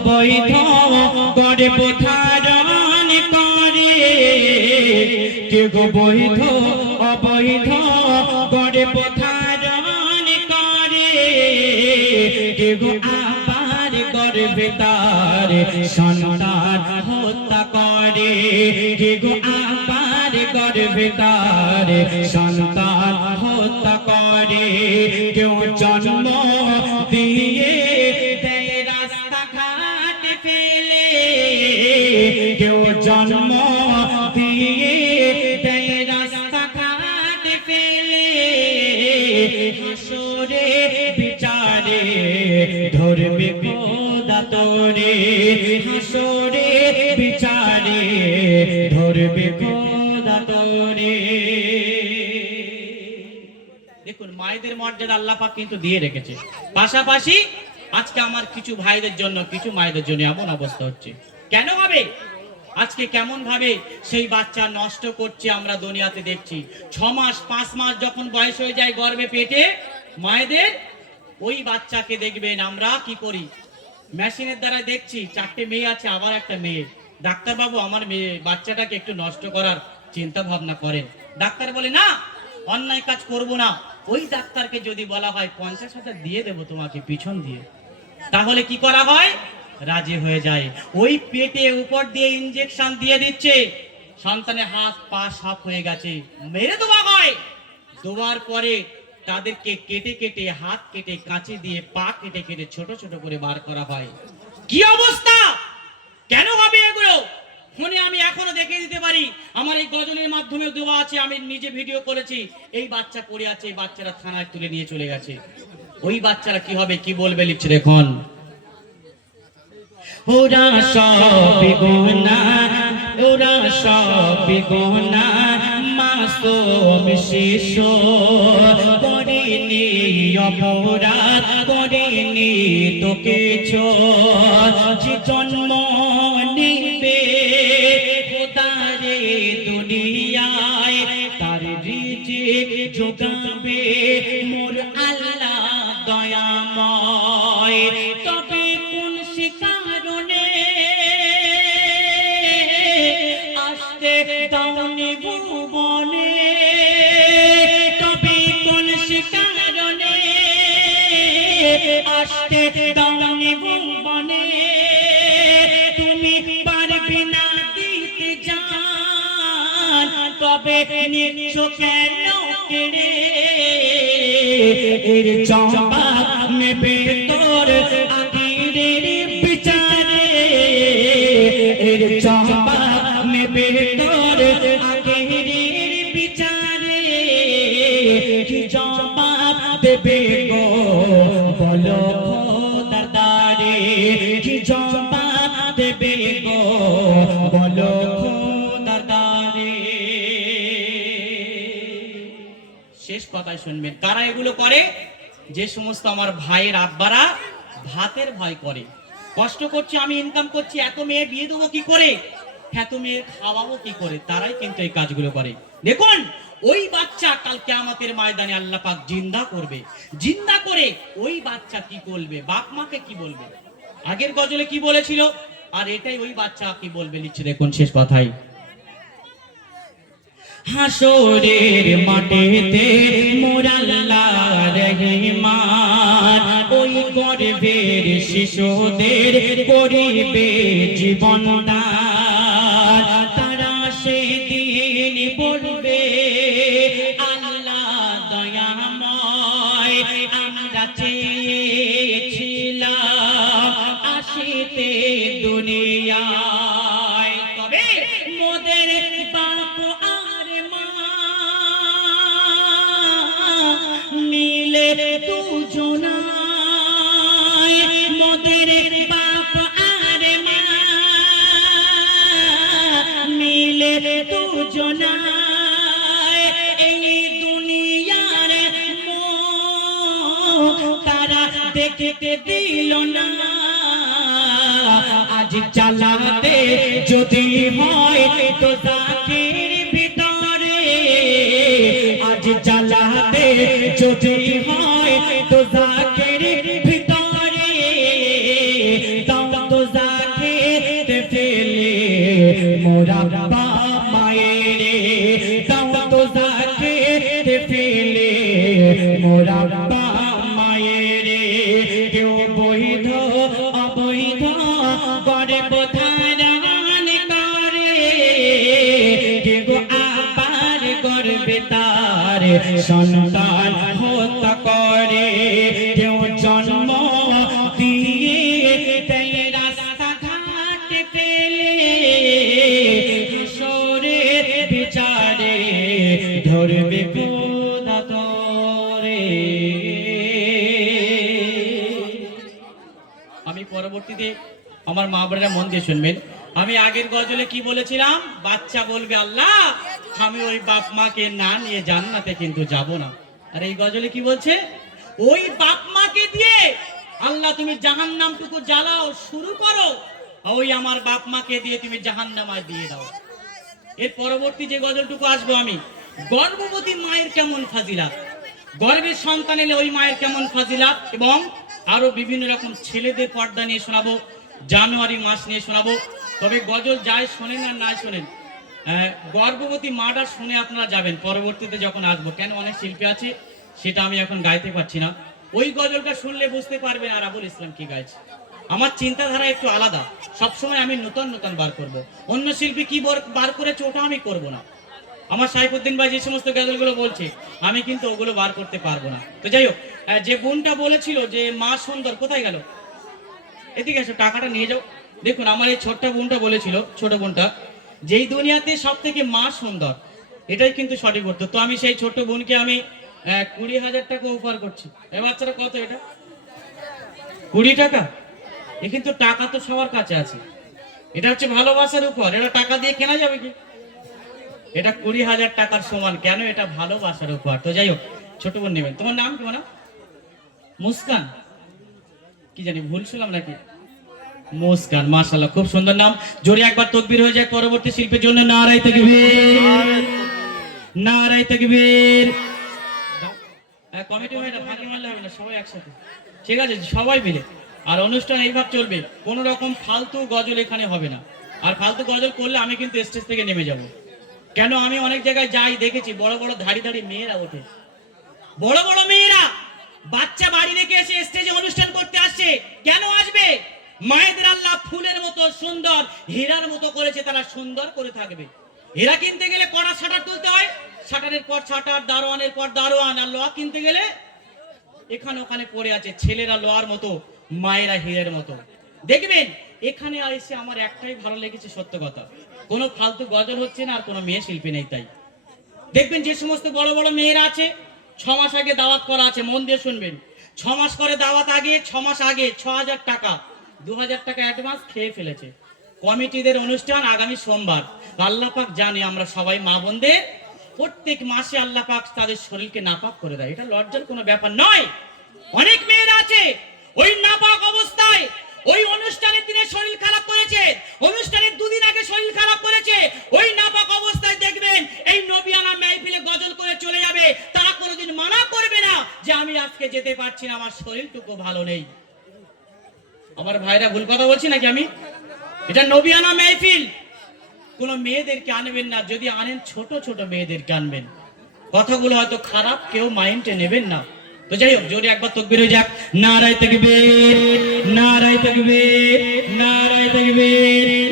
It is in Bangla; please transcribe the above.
অবৈধ গর্ভধারণ করে, কে গো বৈধ অবৈধ গর্ভধারণ করে, কে গো আবার গর্ভে তার সন্তান হত্যা করে, কে গো আবার গর্ভে তার সন্তান হত্যা করে। কেউ জন্ম দিয়ে দেয় রাস্তাঘাট ফেলে, কেউ জন্ম দিয়ে দেয় রাস্তাঘাট ফেলে, হাসরে বিচারে ধরবে খোদা তোরে, হাসরে বিচারে ধরবে খোদা তোরে। দেখুন মায়েদের মর্যাদা আল্লাহ পাক কিন্তু দিয়ে রেখেছে। পাশাপাশি আজকে আমার কিছু ভাইদের জন্য কিছু মায়েদের জন্য এমন অবস্থা হচ্ছে। কেন হবে? আজকে কেমন ভাবে সেই বাচ্চা নষ্ট করছে আমরা দুনিয়াতে দেখছি। 6 মাস 5 মাস যখন বয়স হয়ে যায় গর্ভে পেটে মায়েদের, ওই বাচ্চাকে দেখবেন আমরা কি করি, মেশিনের দ্বারা দেখছি 4টে মেয়ে আছে, আবার একটা মেয়ে। ডাক্তার বাবু আমার মেয়ে বাচ্চাটাকে একটু নষ্ট করার চিন্তা ভাবনা করেন। ডাক্তার বলে না, অন্যায় কাজ করব না। ওই ডাক্তারকে যদি বলা হয় 50,000 দিয়ে দেবো তোমাকে পিছন দিয়ে, তাহলে কি করা হয়? রাজি হয়ে যায়। ওই পেটে উপর দিয়ে ইনজেকশন দিয়ে দিচ্ছে, সন্তানের হাত পা সাফ হয়ে গেছে, মেরে দেওয়া হয়। দেওয়ার পরে তাদেরকে কেটে কেটে হাত কেটে কাঁচি দিয়ে পা কেটে কেটে ছোট ছোট করে বার করা হয়। কি অবস্থা! কেন হবে এগুলো? ফোনে আমি এখনো দেখে দিতে পারি, আমার এই গজলের মাধ্যমে দেওয়া আছে, আমি নিজে ভিডিও করেছি। এই বাচ্চা পড়ে আছে, এই বাচ্চারা থানায় তুলে নিয়ে চলে গেছে। ওই বাচ্চারা কি হবে কি বলবে লিখছে দেখুন। ওরা সব গুনাহ, ওরা সব গুনাহ মাসুম শিশু, করেনি অপরাধ করেনি তো কিছু, যে জন্ম নিবে খোদারে দুনিয়ায় তার রিজিক যোগাবে মোর আল্লাহ দয়াময়। তবে কোন কারণে আসতে দাওনি ভুবনে, তবে কোন কারণে আসতে দাওনি ভুবনে, তুমি পারবি না দিতে জান, তবে নিচ্ছ কেন কেড়ে, এর জবাব নেবে তোর আখিরের বিচারে, এর জবাব নেবে তোর আখিরের বিচারে। কি জবাব দেবে গো বলো খোদার দ্বারে, কি জবাব দেবে গো বলো খোদার দ্বারে। শেষ কথাই শুনবেন, কারা এগুলো করে? যে সমস্ত আমার ভাইয়ের আব্বারা ভাতের ভয় করে, কষ্ট করছে, আমি ইনকাম করছি, এত মেয়ে বিয়ে দেবো কি করে, এত মেয়ে খাওয়াবো কি করে, তারাই কিন্তু এই কাজগুলো করে। দেখুন ওই বাচ্চা কাল কিয়ামতের ময়দানে আল্লাহ পাক জিন্দা করবে, জিন্দা করে ওই বাচ্চা কি করবে, বাপ মাকে কি বলবে। আগের গজলে কি বলেছিল, আর এটাই ওই বাচ্চা কি বলবে লিখছে দেখুন শেষ কথাই। হাসরের মাঠেতে মোর আল্লাহ রহিমান, ওই গর্ভের শিশুদের করিবে জীবন দান। তারা সেদিন বলবে আল্লাহ দয়াময়, আমরা চেয়েছিলাম আসিতে দুনিয়ায়, তবে মোদের বাপ মিলে দুজনায়, মোদের বাপ আর মা মিলে দুজনায়, এই দুনিয়ার মুখ তারা দেখতে দিল না। আজ চালাতে যদি হয় তো জাকির ভিতরে, আজ চালাতে যদি হয় তো জাকির ভিতরে, গর্ভধারণ করে গো আবার গর্ভে তার সন্তান হত্যা করে কেউ জন্ম দিয়ে দেয় রাস্তাঘাট পেলে কিশোরের বিচারে ধরবে খোদা তোরে। আমি পরবর্তীতে আমার মা বোনেরা মন দিয়ে শুনবেন, আমি আগের গজলে কি বলেছিলাম, বাচ্চা বলবে আল্লাহ আমি ওই বাপ মাকে না নিয়ে জান্নাতে কিন্তু যাব না। আর এই গজলে কি বলছে, ওই বাপ মাকে দিয়ে আল্লাহ তুমি জাহান্নামটুকু জ্বালাও শুরু করো, ওই আমার বাপ মাকে দিয়ে তুমি জাহান্নামায় দিয়ে দাও। এর পরবর্তী যে গজলটুকু আসবো আমি, গর্ভবতী মায়ের কেমন ফাজিলাত, গর্ভের সন্তান এলে ওই মায়ের কেমন ফাজিলাত, এবং আরো বিভিন্ন রকম ছেলেদের পর্দা নিয়ে শোনাবো, জানুয়ারি মাস নিয়ে শোনাবো। তবে গজল যাই শোনেন আর না শোনেন, গর্ভবতী মাটা শুনে আপনারা যাবেন পরবর্তীতে যখন আসবো। কেন অনেক শিল্পী আছে সেটা আমি এখন গাইতে পারছি না, ওই গজলটা শুনলে বুঝতে পারবেন আর আবুল ইসলাম কি গাইছে। আমার চিন্তাধারা একটু আলাদা, সবসময় আমি নতুন নতুন বার করব, অন্য শিল্পী কি বার করেছে ওটা আমি করব না। আমার সাইফুদ্দিন ভাই যে সমস্ত গজলগুলো বলছে আমি কিন্তু ওগুলো বার করতে পারবো না। তো যাই হোক, যে বোনটা বলেছিল যে মা সুন্দর, কোথায় গেল, এদিকে এসো, টাকাটা নিয়ে যাও। দেখুন আমার এই ছোট্ট বোনটা বলেছিল, ছোট বোনটা, যেই দুনিয়াতে সব থেকে মা সুন্দর, এটাই কিন্তু সঠিক উত্তর। তো আমি সেই ছোট্ট বোনকে আমি 20,000 টাকা উপহার করছি। এ বাচ্চারা কত, এটা 20 টাকা। এ কিন্তু টাকা তো সবার কাছে আছে, এটা হচ্ছে ভালোবাসার উপহার, এটা টাকা দিয়ে কেনা যাবে কি? এটা 20,000 টাকার সমান, কেন এটা ভালোবাসার উপহার। তো যাই হোক, ছোট বোন নেবেন। তোমার নাম কি? না মুস্কান, কি জানি ভুল শুনলাম নাকি? মুস্কান, মাশাআল্লাহ খুব সুন্দর নাম। জোরে একবার তাকবীর হয়ে যায় পরবর্তী শিল্পের জন্য। নারায়ে তাকবীর, নারায়ে তাকবীর। কমিটি ভাইরা ফাঁকি মারলে হবে না, সবাই একসাথে, ঠিক আছে, সবাই মিলে। আর অনুষ্ঠান এইভাবে চলবে, কোন রকম ফালতু গজল এখানে হবে না। আর ফালতু গজল করলে আমি কিন্তু স্টেজ থেকে নেমে যাব। কেন আমি অনেক জায়গায় যাই, দেখেছি বড় বড় ধাড়ি ধাড়ি মেয়েরা ওঠে, বড় বড় মেয়েরা বাচ্চা বাড়ি রেখে এসে স্টেজে অনুষ্ঠান করতে আসছে। কেন আসবে? মায়েদের আল্লাহ ফুলের মতো সুন্দর, হীরার মতো করেছে, তারা সুন্দর করে থাকবে। হীরা কিনতে গেলে কড়া শাটার তুলতে হয়, শাটারের পর শাটার, দারোয়ানের পর দারোয়ান। আর লোহা কিনতে গেলে এখানে ওখানে পড়ে আছে, ছেলেরা লোহার মতো, মায়েরা হীরের মতো। দেখবেন এখানে এসে আমার একটাই ভালো লেগেছে, সত্য কথা, কোনো ফালতু গজল হচ্ছে না আর কোনো মেয়ে শিল্পী নেই। তাই দেখবেন যে সমস্ত বড় বড় মেয়েরা আছে, 6 মাস আগে দাওয়াত করা আছে, মন দিয়ে শুনবেন, 6 মাস করে দাওয়াত আগে, 6 মাস আগে 6,000 টাকা, 2,000 টাকা অ্যাডভান্স খেয়ে ফেলেছে। কমিটিদের অনুষ্ঠান আগামী সোমবার। আল্লাহ পাক জানে আমরা সবাই মা বোনদের প্রত্যেক মাসে আল্লাহ পাক তাদের শরীরকে নাপাক করে দেয়, এটা লজ্জার কোনো ব্যাপার নয়। অনেক মেয়েরা আছে ওই নাপাক অবস্থায় ওই অনুষ্ঠানের দিনে শরীর খারাপ করেছে, অনুষ্ঠানের 2 দিন আগে শরীর খারাপ করেছে, ওই নাপাক অবস্থায় দেখবেন এই নবিয়ানা মাহফিলে গজল করে চলে যাবে। তারা কোনোদিন মানা করবে না যে আমি আজকে যেতে পারছি না, আমার শরীরটুকু ভালো নেই। আমার ভাইরা ভুল কথা বলছি নাকি আমি? এটা নবিয়ানা মাহফিল, কোন মেয়েদেরকে আনবেন না, যদি আনেন ছোট ছোট মেয়েদেরকে আনবেন। কথাগুলো হয়তো খারাপ, কেউ মাইন্ডে নেবেন না। তো যাই হোক, জোরে একবার তাকবীর হয়ে যাক। নারায়ে তাকবীর, নারায়ে তাকবীর, নারায়ে তাকবীর।